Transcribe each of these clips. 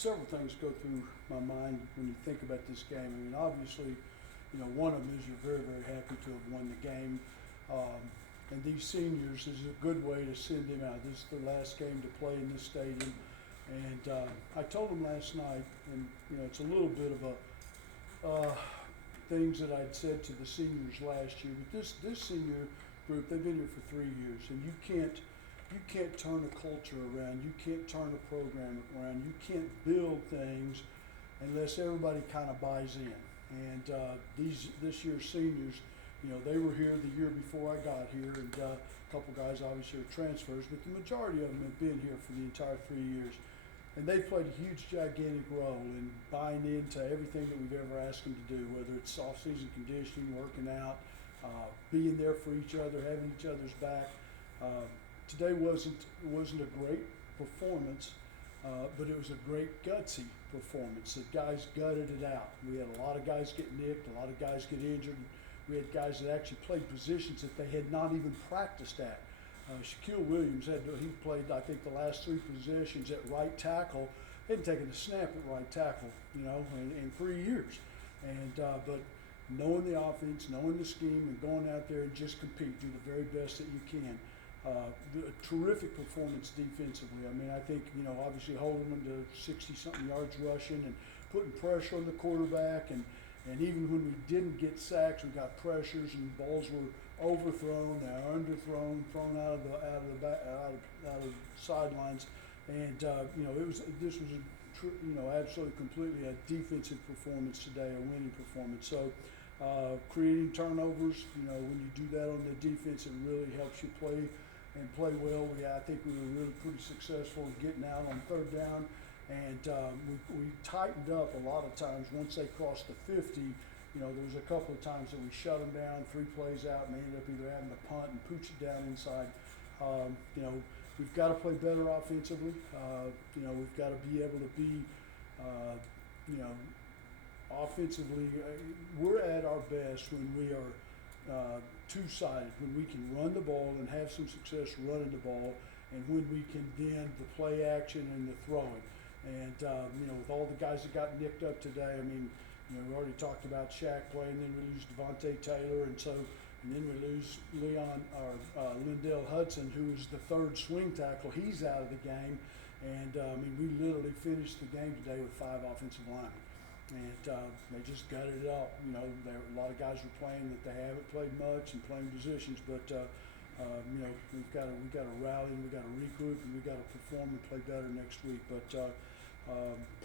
several things go through my mind when you think about this game. I mean, obviously, one of them is you're very, very happy to have won the game. And these seniors is a good way to send them out. This is their last game to play in this stadium. And I told them last night, and it's a little bit of a things that I'd said to the seniors last year. But this senior group, they've been here for 3 years, and you can't turn a culture around. You can't turn a program around. You can't build things unless everybody kind of buys in. And this year's seniors, they were here the year before I got here, and a couple guys obviously are transfers, but the majority of them have been here for the entire 3 years. And they've played a huge, gigantic role in buying into everything that we've ever asked them to do, whether it's off-season conditioning, working out, being there for each other, having each other's back. Today wasn't a great performance, but it was a great gutsy performance. The guys gutted it out. We had a lot of guys get nicked, a lot of guys get injured. We had guys that actually played positions that they had not even practiced at. Shaquille Williams he played, I think, the last 3 possessions at right tackle. He hadn't taken a snap at right tackle, in 3 years. And but knowing the offense, knowing the scheme, and going out there and just compete, do the very best that you can. A terrific performance defensively. I mean, I think, obviously holding them to 60-something yards rushing and putting pressure on the quarterback, and even when we didn't get sacks, we got pressures and balls were overthrown, they're underthrown, thrown out of the sidelines, and this was absolutely completely a defensive performance today, a winning performance. So creating turnovers, when you do that on the defense, it really helps you play well. I think we were really pretty successful in getting out on 3rd down, and we tightened up a lot of times once they crossed the 50. There was a couple of times that we shut them down 3 plays out, and they ended up either having to punt and pooch it down inside. We've got to play better offensively. We've got to be able to be, offensively, we're at our best when we are two-sided, when we can run the ball and have some success running the ball, and when we can then the play action and the throwing. And, with all the guys that got nicked up today, I mean, we already talked about Shaq playing, then we lose Devontae Taylor, and then we lose Lindell Hudson, who was the 3rd swing tackle. He's out of the game. And, we literally finished the game today with 5 offensive linemen. And they just gutted it up. A lot of guys were playing that they haven't played much and playing positions, but we've got to rally, and we've got to regroup, and we've got to perform and play better next week. But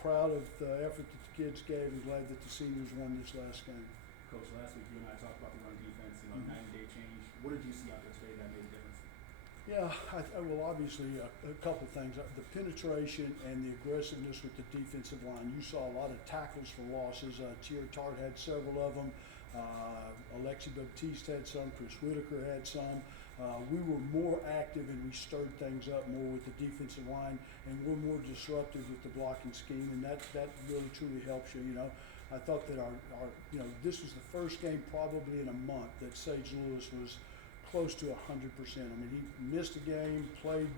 proud of the effort that the kids gave, and glad that the seniors won this last game. Coach, last week you and I talked about the run defense, 90-day change. What did you see out there today that made a difference? Yeah, well, obviously a couple things. The penetration and the aggressiveness with the defensive line. You saw a lot of tackles for losses. Tier Tart had several of them. Alexi Baptiste had some. Chris Whitaker had some. We were more active, and we stirred things up more with the defensive line, and we're more disruptive with the blocking scheme, and that really truly helps you. I thought that our this was the first game probably in a month that Sage Lewis was close to 100%. I mean, he missed a game, played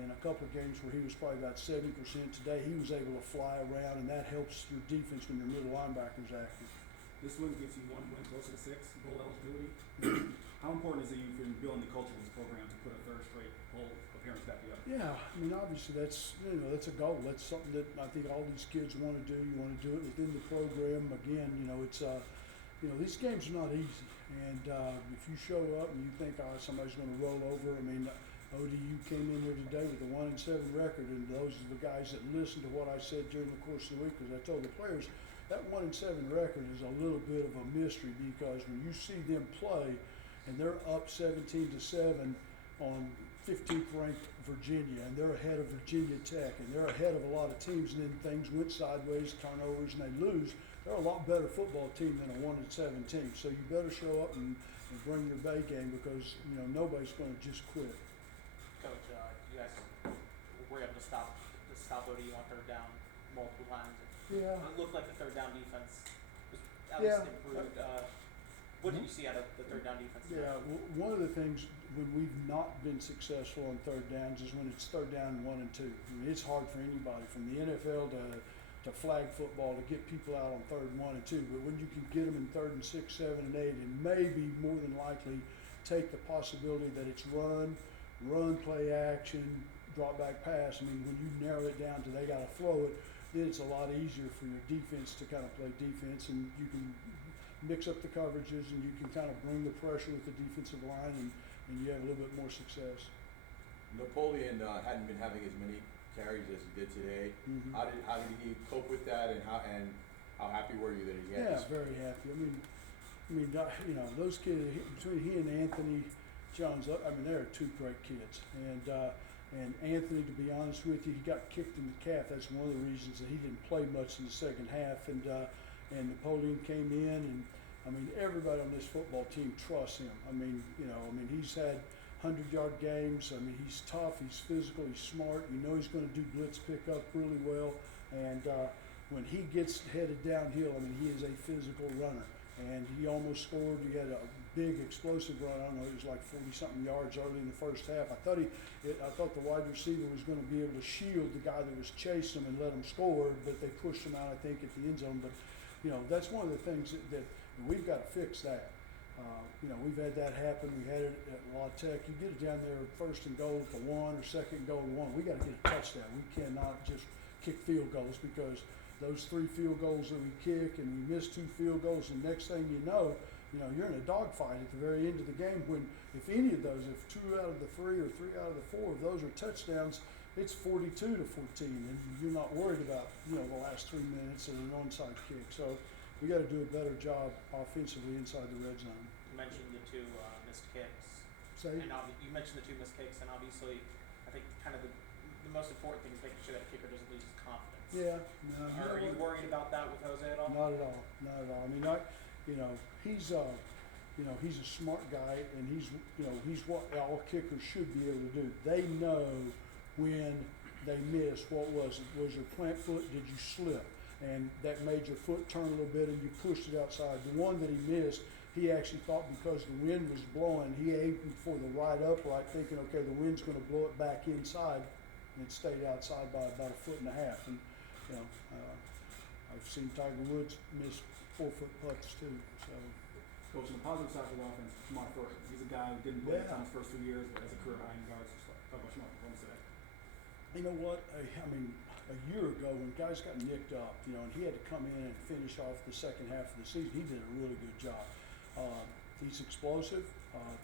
in a couple of games where he was probably about 70%. Today, he was able to fly around, and that helps your defense when your middle linebacker's active. This win gives you 1 win closer to 6 bowl eligibility. How important is it for you building the culture of this program to put a 3rd straight bowl appearance back up? Yeah, I mean, obviously that's a goal. That's something that I think all these kids want to do. You want to do it within the program. Again, it's these games are not easy. And if you show up and you think, somebody's going to roll over, I mean, ODU came in here today with a 1-7 record, and those are the guys that listened to what I said during the course of the week, because I told the players that 1-7 record is a little bit of a mystery, because when you see them play and they're up 17-7 on 15th ranked Virginia, and they're ahead of Virginia Tech, and they're ahead of a lot of teams, and then things went sideways, turnovers, and they lose. They're a lot better football team than a 1-7 team. So you better show up and bring your B game, because nobody's going to just quit. Coach, you guys were able to stop ODU on 3rd down multiple times. Yeah. It looked like the 3rd down defense was at least improved. What did you see out of the 3rd down defense? Yeah, one of the things when we've not been successful on 3rd downs is when it's 3rd down 1 and 2. I mean, it's hard for anybody from the NFL to to flag football to get people out on 3rd and 1 and 2. But when you can get them in 3rd and 6, 7 and 8, and maybe more than likely take the possibility that it's run, play action, drop back pass. I mean, when you narrow it down to they got to flow it, then it's a lot easier for your defense to kind of play defense, and you can mix up the coverages, and you can kind of bring the pressure with the defensive line, and you have a little bit more success. Napoleon hadn't been having as many carries as he did today. Mm-hmm. How did he cope with that, and how happy were you that he had Yeah, this? very happy. I mean, you know, those kids, between he and Anthony Jones, I mean, they're two great kids. And Anthony, to be honest with you, he got kicked in the calf. That's one of the reasons that he didn't play much in the second half. And Napoleon came in, and I mean, everybody on this football team trusts him. I mean, you know, he's had 100-yard games. I mean, he's tough, he's physical, he's smart. You know he's going to do blitz pickup really well. And when he gets headed downhill, I mean, he is a physical runner. And he almost scored. He had a big explosive run. I don't know, it was like 40-something yards early in the first half. I thought the wide receiver was going to be able to shield the guy that was chasing him and let him score, but they pushed him out, I think, at the end zone. But, you know, that's one of the things that we've got to fix that. You know, we've had that happen. We had it at La Tech. You get it down there 1st and goal to 1 or 2nd and goal to 1. We got to get a touchdown. We cannot just kick field goals, because those 3 field goals that we kick and we miss 2 field goals, and next thing you know, you're in a dogfight at the very end of the game. When if any of those, if 2 out of the 3 or 3 out of the 4 of those are touchdowns, it's 42-14, and you're not worried about the last 3 minutes and an onside kick. So we got to do a better job offensively inside the red zone. You mentioned the 2 missed kicks. Say? And you mentioned the 2 missed kicks, and obviously, I think kind of the most important thing is making sure that kicker doesn't lose his confidence. Yeah. No, Are you worried about that with Jose at all? Not at all. Not at all. I mean, he's a smart guy, and he's what all kickers should be able to do. They know when they miss. What was it? Was your plant foot? Did you slip? And that made your foot turn a little bit, and you pushed it outside. The one that he missed, he actually thought because the wind was blowing, he aimed for the right upright, thinking, okay, the wind's going to blow it back inside, and it stayed outside by about 1.5 feet. And I've seen Tiger Woods miss 4-foot putts too. So, Coach, on the positive side of the offense, Shamar Thornton. He's a guy who didn't play in his first 2 years, but as a career high end guard. Talk about Shamar Thornton today. you know what? I mean, a year ago when guys got nicked up, and he had to come in and finish off the second half of the season, he did a really good job. He's explosive.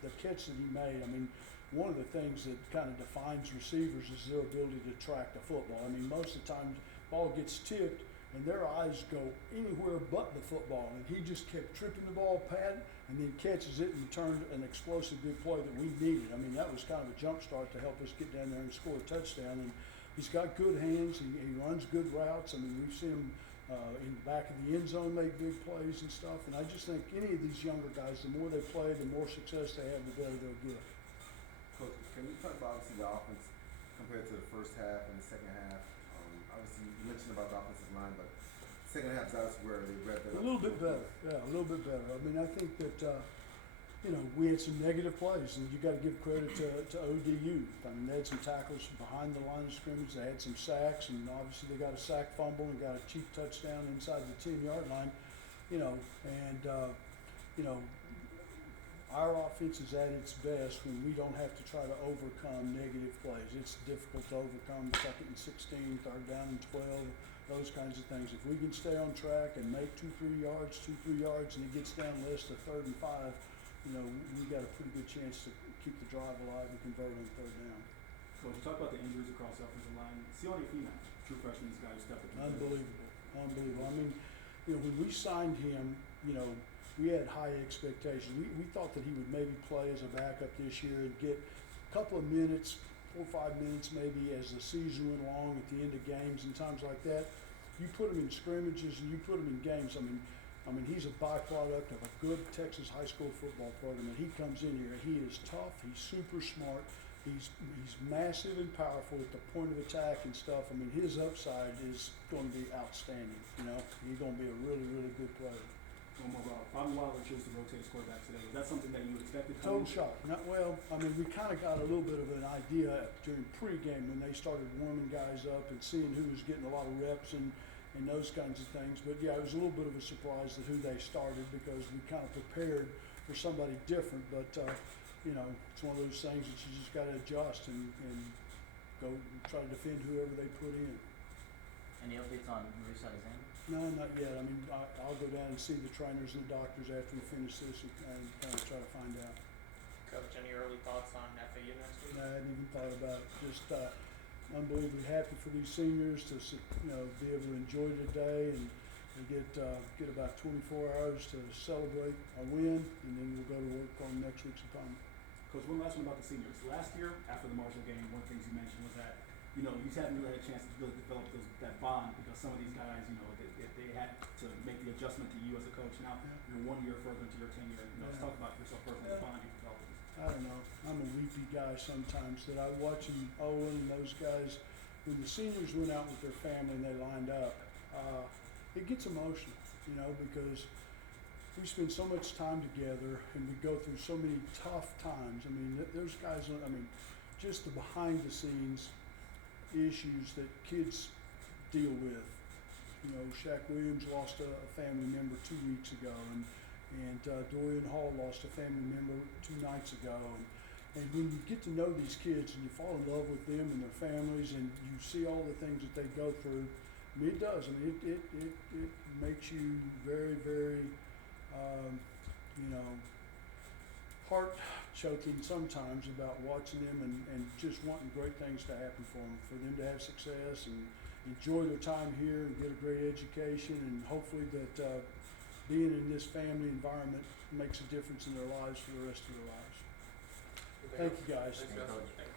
The catch that he made, I mean, one of the things that kind of defines receivers is their ability to track the football. I mean, most of the time, ball gets tipped and their eyes go anywhere but the football. And he just kept tripping the ball, pad, and then catches it and turned an explosive big play that we needed. I mean, that was kind of a jump start to help us get down there and score a touchdown. And he's got good hands. He runs good routes. I mean, we've seen him in the back of the end zone make big plays and stuff. And I just think any of these younger guys, the more they play, the more success they have, the better they'll get. Coach, can you talk about obviously the offense compared to the first half and the second half? Obviously, you mentioned about the offensive line, but second half is obviously where they read the. A little bit better, yeah, a little bit better. I mean, I think that we had some negative plays, and you got to give credit to ODU. I mean, they had some tackles behind the line of scrimmage. They had some sacks, and obviously they got a sack fumble and got a cheap touchdown inside the 10-yard line. Our offense is at its best when we don't have to try to overcome negative plays. It's difficult to overcome 2nd and 16, 3rd down and 12, those kinds of things. If we can stay on track and make 2-3 yards, and it gets down less to 3rd and 5, we got a pretty good chance to keep the drive alive and convert on 3rd down. Coach, you talk about the injuries across the offensive line. Sione Fina, true freshman, this guy who stepped up. Unbelievable. I mean, when we signed him, we had high expectations. We thought that he would maybe play as a backup this year and get a couple of minutes, 4 or 5 minutes maybe as the season went along at the end of games and times like that. You put him in scrimmages and you put him in games. I mean, he's a byproduct of a good Texas high school football program, and he comes in here. He is tough. He's super smart. He's massive and powerful at the point of attack and stuff. I mean, his upside is going to be outstanding. He's going to be a really, really good player. One more route. Bobby Wilder chose to rotate his quarterback today. Is that something that you expected? Total shock. We kind of got a little bit of an idea during pregame when they started warming guys up and seeing who was getting a lot of reps and and those kinds of things. But yeah, it was a little bit of a surprise that who they started because we kind of prepared for somebody different. But you know, it's one of those things that you just got to adjust and go try to defend whoever they put in. Any updates on Marisa Alexander? No, not yet. I mean, I'll go down and see the trainers and the doctors after we finish this and kind of try to find out. Coach, any early thoughts on FIU next week? I hadn't even thought about it. Just unbelievably happy for these seniors to be able to enjoy the day and get about 24 hours to celebrate a win, and then we'll go to work on next week's opponent. Coach, one last one about the seniors. Last year, after the Marshall game, one of the things you mentioned was that, you know, you hadn't really had a chance to really develop that bond because some of these guys, you know, they had to make the adjustment to you as a coach. Now, you're 1 year further into your tenure. You know, let's talk about yourself personally, the bond you developed with this. I don't know. I'm a weepy guy sometimes that I watching Owen and those guys, when the seniors went out with their family and they lined up, it gets emotional, you know, because we spend so much time together and we go through so many tough times. I mean, those guys, I mean, just the behind the scenes issues that kids deal with. You know, Shaq Williams lost a family member 2 weeks ago, and Dorian Hall lost a family member 2 nights ago. And when you get to know these kids and you fall in love with them and their families and you see all the things that they go through, I mean, it does. I mean, it makes you very, very, you know, heart choking sometimes about watching them and just wanting great things to happen for them to have success and enjoy their time here and get a great education, and hopefully that being in this family environment makes a difference in their lives for the rest of their lives. Thank you guys. Thanks, guys.